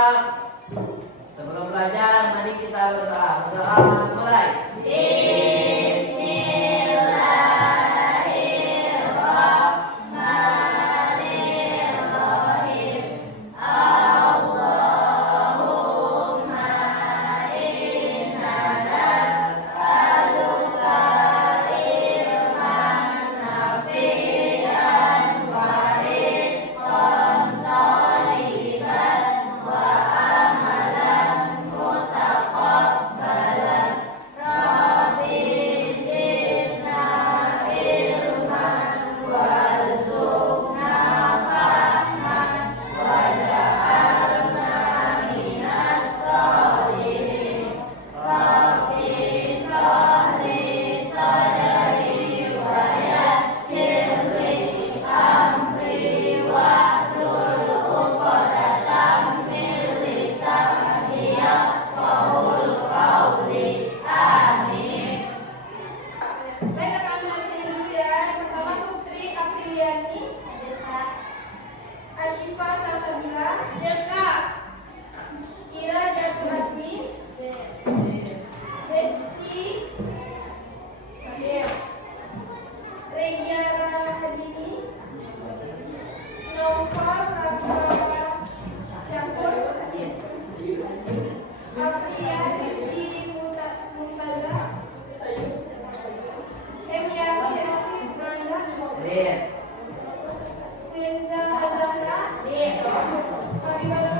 siap? Sebelum belajar, mari kita berdoa. Berdoa mulai. Firza Zahra, Habibah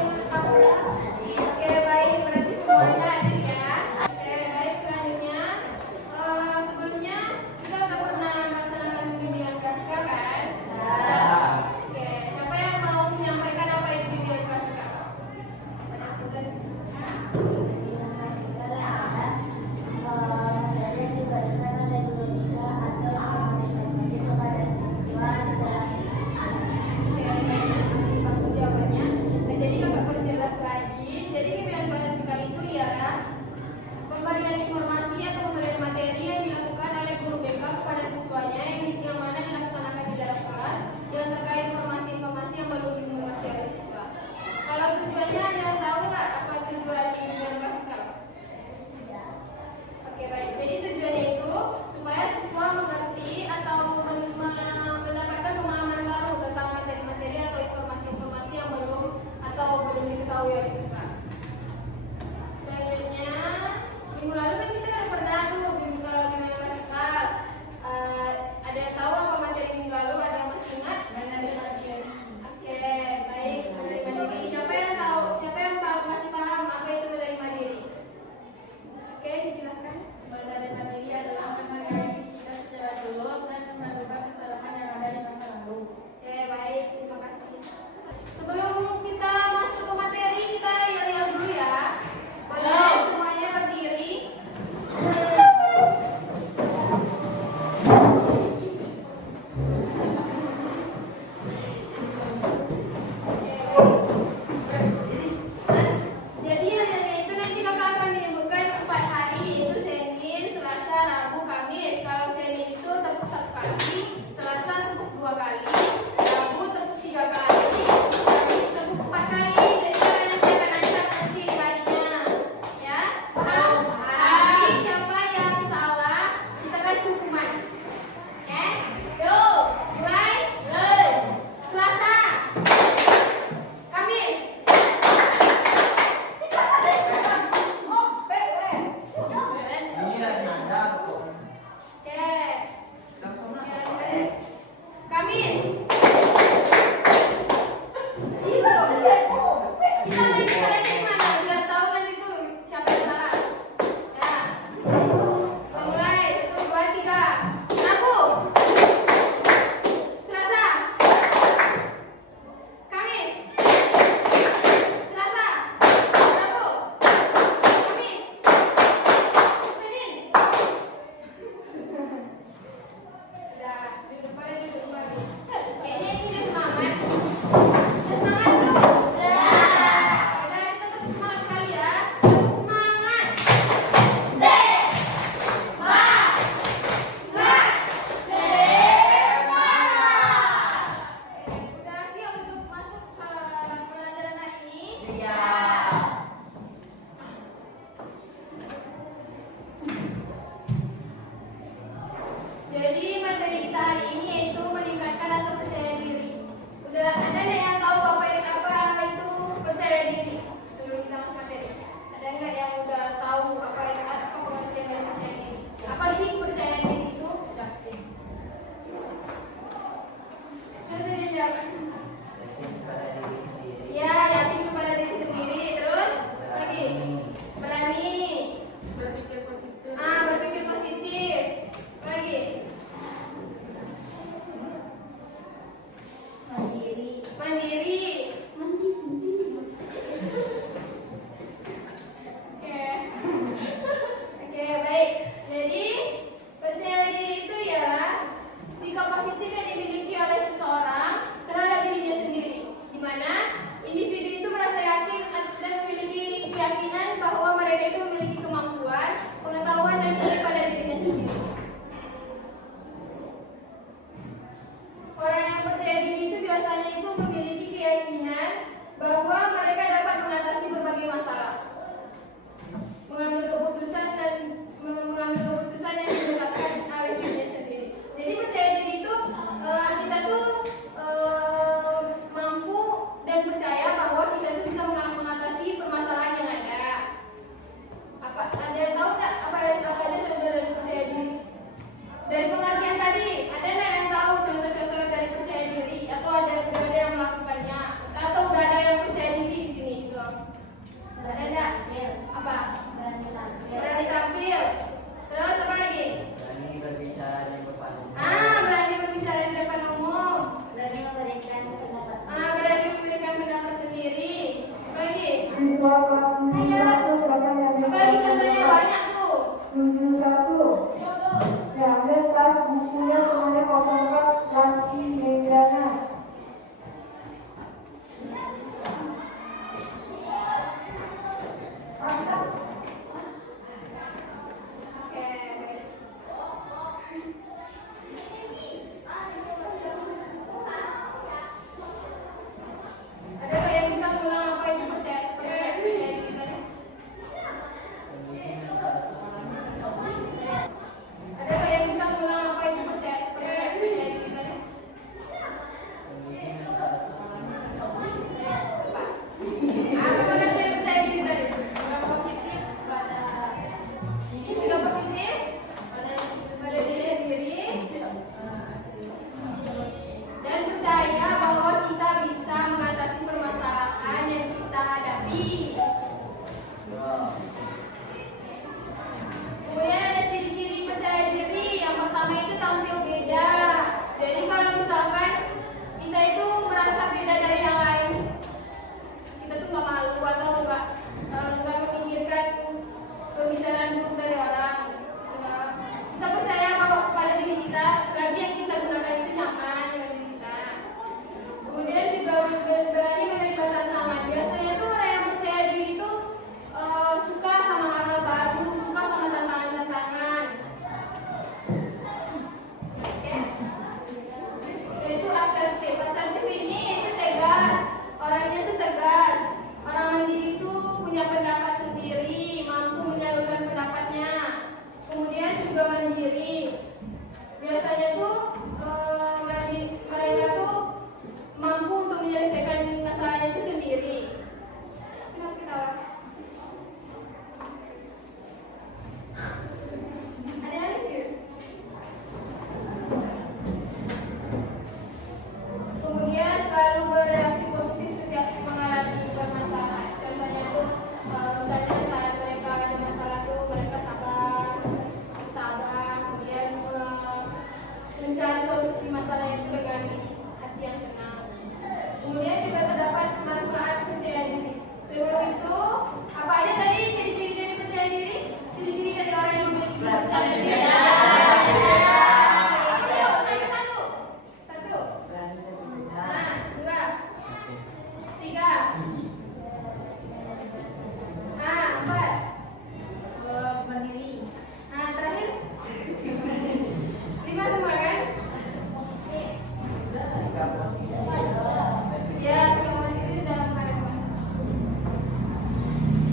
Ya, sikap positif dalam keadaan puasa.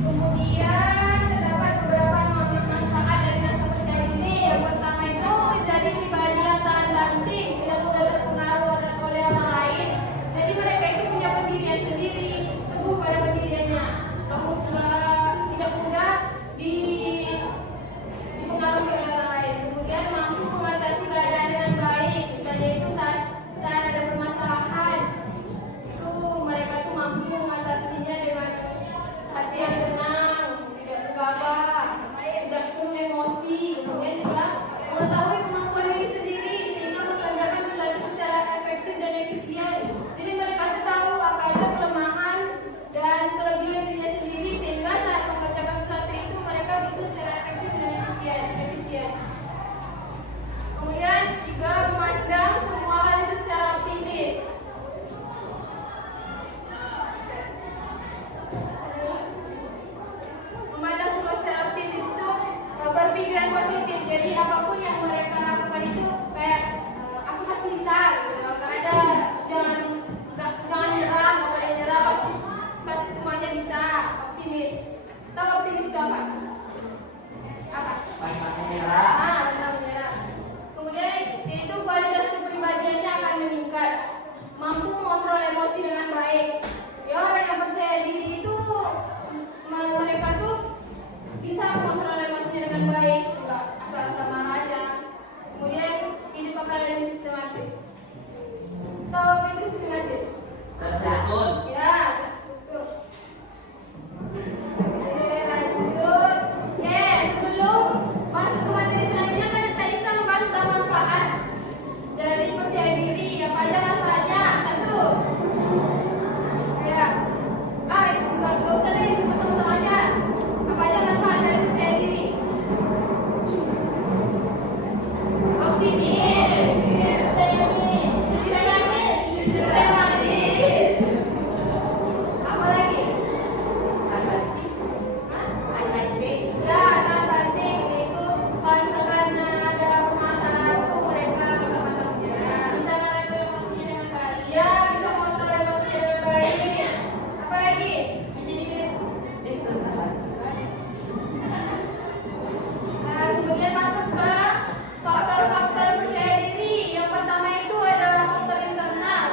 Kemudian terdapat beberapa manfaat dari rasa percaya diri. Yang pertama itu menjadi pribadi yang tahan banting, tidak mudah terpengaruh oleh orang lain. Jadi mereka itu punya pendirian sendiri, teguh pada pendiriannya. Tidak mudah dipengaruhi oleh orang lain. Kemudian mampu mengatasi keadaan dengan baik. Misalnya itu saat ada permasalahan, itu mereka tuh mampu mengatasinya dengan hati yang tenang, tidak gegabah, tidak penuh emosi. Kemudian juga mengetahui kemampuan diri sendiri sehingga mengerjakan sesuatu secara efektif dan efisien. Jadi mereka tuh tahu apa aja kelemahan dan kelebihan dirinya sendiri sehingga saat mengerjakan sesuatu itu mereka bisa secara efektif dan efisien. Kemudian juga memandang semua hal itu secara optimis. Memandang semua secara optimis itu berpikiran positif. Jadi apapun yang mereka lakukan itu kayak aku pasti bisa. Gitu. Nggak ada jangan nyerah, nggak boleh nyerah, pasti semuanya bisa. Optimis. Tahu optimis itu apa? Apa? Tentang menyerah. Kemudian itu kualitas kepribadiannya akan meningkat, mampu mengontrol emosi dengan baik. Ya, orang yang percaya diri itu mereka tuh bisa mengontrol emosinya dengan baik, enggak asal-asal marah aja. Kemudian hidup akan lebih sistematis. Tahu apa itu sistematis? Tersusun. Ya, terstruktur. Oke, lanjut. Oke, sebelum masuk ke materi selanjutnya kan tadi kita membahas tentang manfaat dari percaya diri. Apa aja manfaatnya? Satu. Ya. Enggak usah deh, sama-sama aja. Apa aja manfaat dari percaya diri? Optimis, sistematis. Apa lagi? Ya, tahan banting itu kalau misalkan ada permasalahan itu mereka nggak pandang menyerah. Bisa mengatur emosinya dengan baik. Ya, bisa mengontrol emosinya dengan baik. Apa lagi? Nah, kemudian masuk ke faktor-faktor percaya diri. Yang pertama itu adalah faktor internal.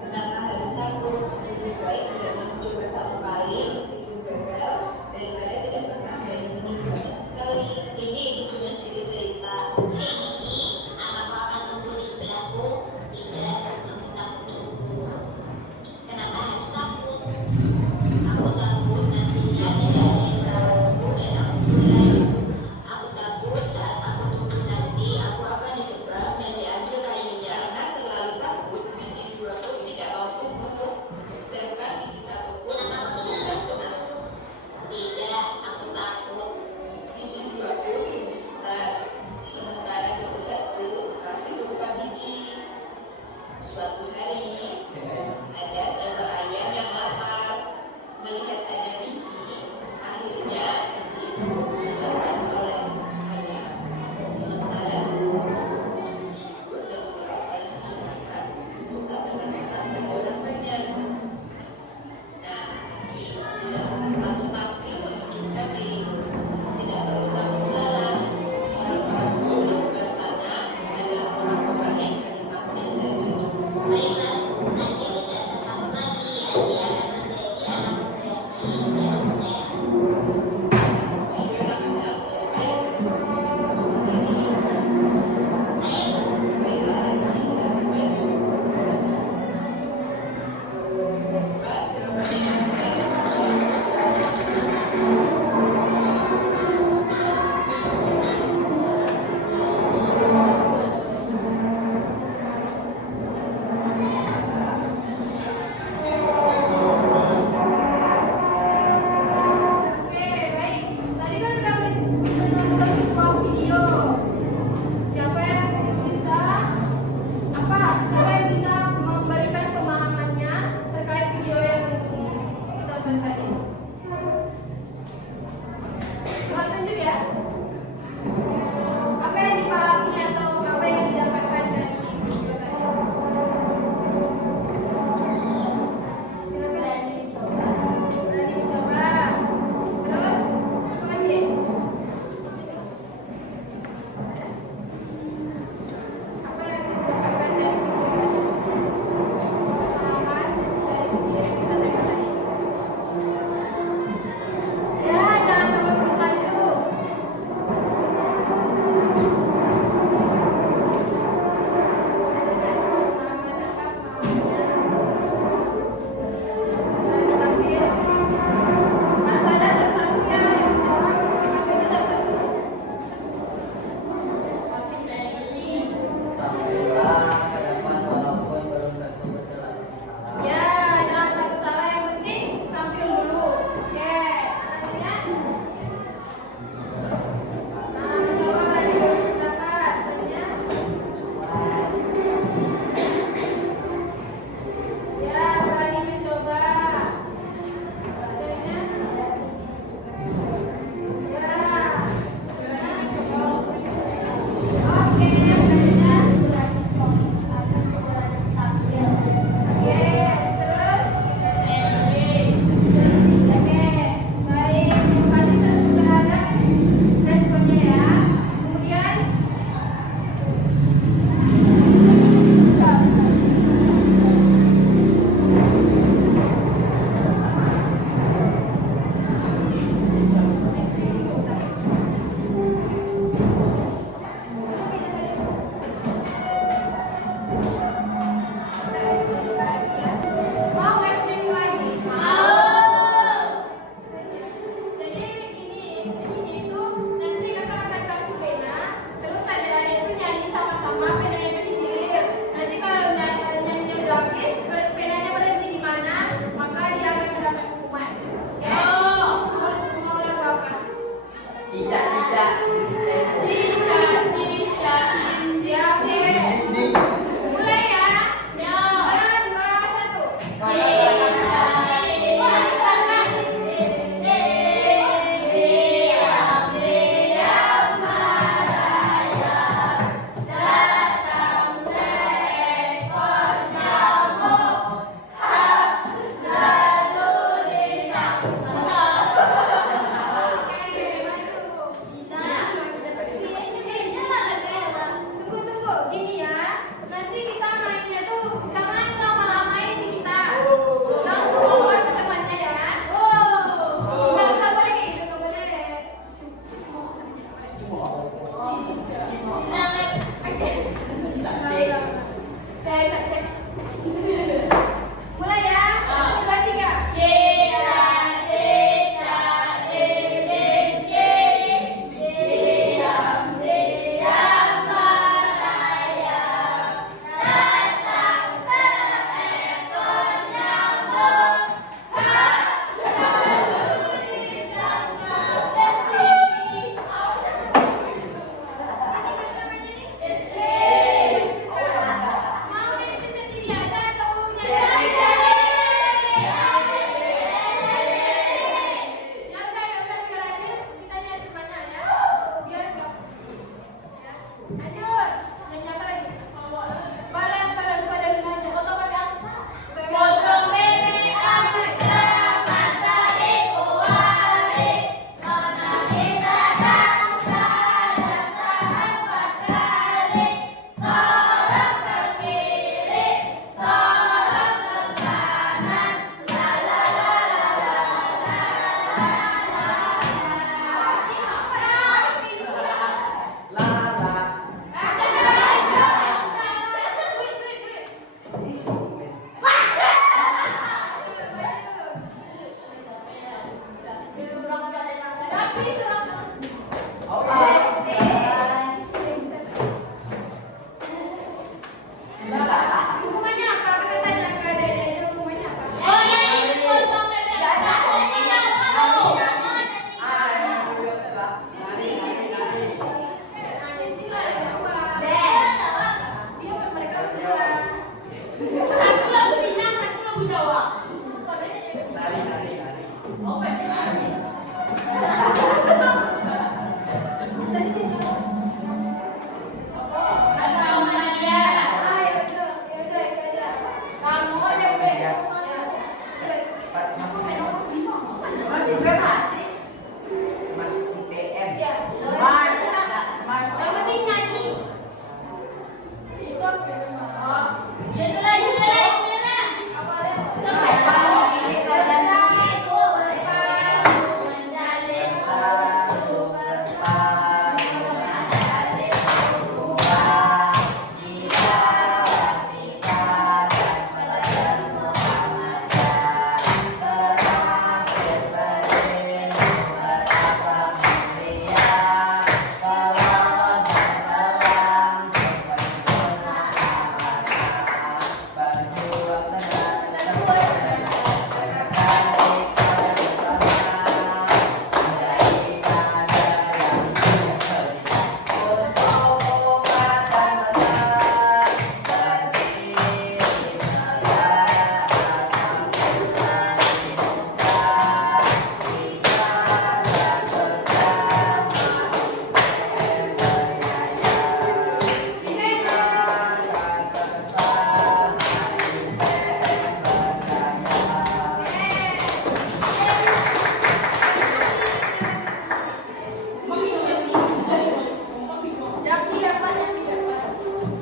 Kenapa harus takut? Lebih baik tidak mencoba Lanjut. Nyanyi apa lagi? Balan pada limanya. Foto pada angsa. Foto meme angsa. Masa dikuali. Nona kita angsa. Dansahan 4 kali. Sorong ke kiri. Sorong ke kanan. La la la la la la la la. Lala. Sweet. Hukumannya apa? Kakak tanya ke Dede itu hukumannya apa? Oh iya, ini potong bebek. Nangis itu ada dua. Dia mereka berdua. Satu lagu Minang, satu lagu Jawa. Nari. Oh, benar. Ah, ya betul. Ya udah, itu aja. Ya. Masuk IPM. Ya. Yang penting nyanyi.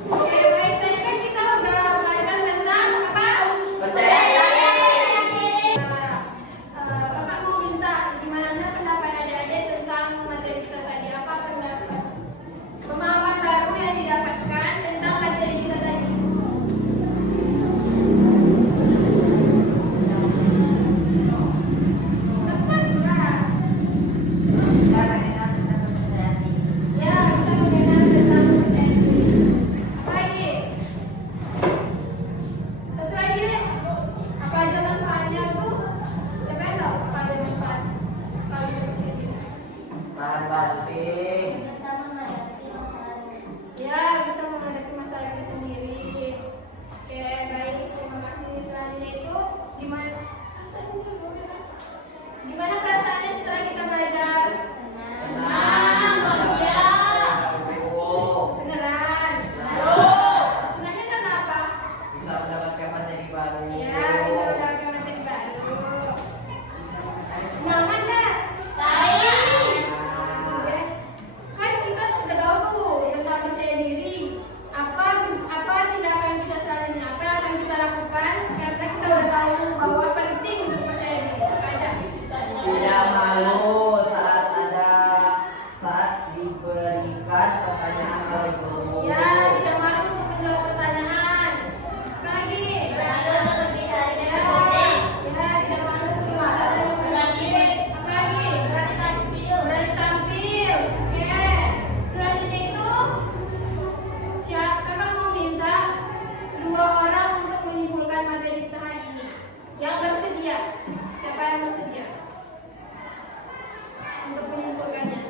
Oke, baik. Tadi kan kita udah belajar tentang apa? Percaya diri. Kakak mau minta gimana pendapat adik-adik tentang materi kita tadi? Apa pendapat? Pemahaman baru yang didapatkan tentang materi kita tadi. Ya, bisa mengenal tentang percaya diri. Apa lagi? Satu lagi deh. Apa aja manfaatnya tuh? Siapa yang tahu apa aja manfaat kalau kita percaya diri? tahan banting. Ya, bisa menghadapi masalah kita sendiri. Oke, baik. Terima kasih. Selanjutnya itu gimana? Rasanya dulu ya kan? Gimana perasaannya setelah kita belajar? Oh, Beneran? Senangnya karena apa? bisa mendapatkan materi baru. Ya, bisa mendapatkan materi baru. Semangat nggak? Oke. Kan kita udah tahu tuh tentang percaya diri. Apa tindakan kita selanjutnya? Apa yang akan kita lakukan? Karena kita udah tahu bahwa penting untuk percaya diri. Apa aja? Tidak malu saat diberikan pertanyaan oleh guru. Ya, tidak malu untuk menjawab pertanyaan. Apa lagi? Ya, tidak malu untuk berani. Apa lagi? Berani tampil. Oke. Selanjutnya itu, kakak mau minta 2 orang untuk menyimpulkan materi kita hari ini. Yang bersedia. Siapa yang bersedia? Untuk menyimpulkannya.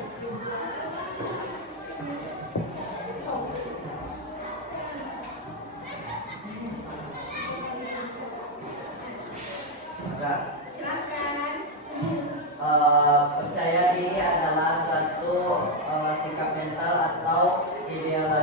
Enggak. Silakan. Percaya diri adalah satu sikap mental atau ideologi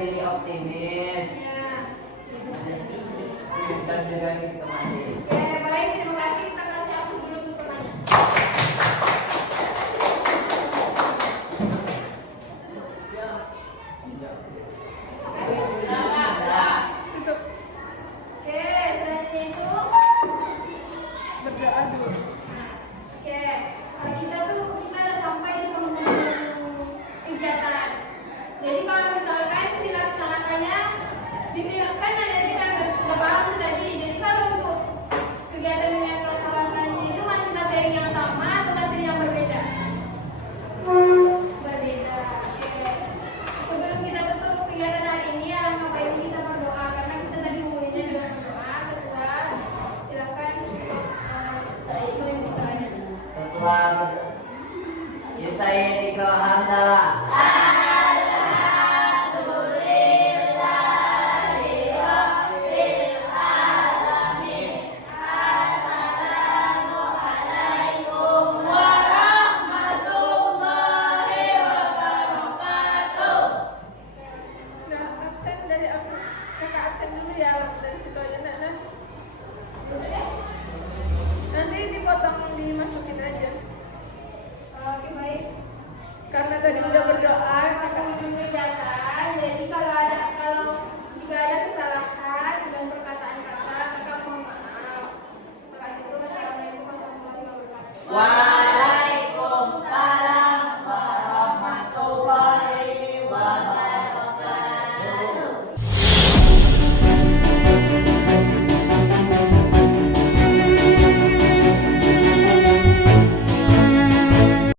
diri optimis. Ya. Dan juga kita mandi. Oke, baik, terima kasih. Kita kasih aku dulu untuk pertanyaan. Tutup. Oke, selanjutnya itu Berdoa dulu. oke, kita udah sampai di penghujung kegiatan. Jadi kalau misalkan dilaksanakannya, kan ada kita udah paham tuh tadi. Jadi kalau untuk kegiatan yang kelas-kelas selanjutnya itu masih materi yang sama atau materi yang berbeda? Berbeda. Oke. Sebelum kita tutup kegiatan hari ini, alangkah baiknya kita berdoa karena kita tadi memulainya dengan berdoa. Kedua, silakan memimpin doanya. Setelah kita ingin dikawahanda. Nah, absen dari absen. Kakak absen dulu ya, dari situ aja Nana. Nanti dipotong dimasukin aja. Oke, baik. Karena tadi udah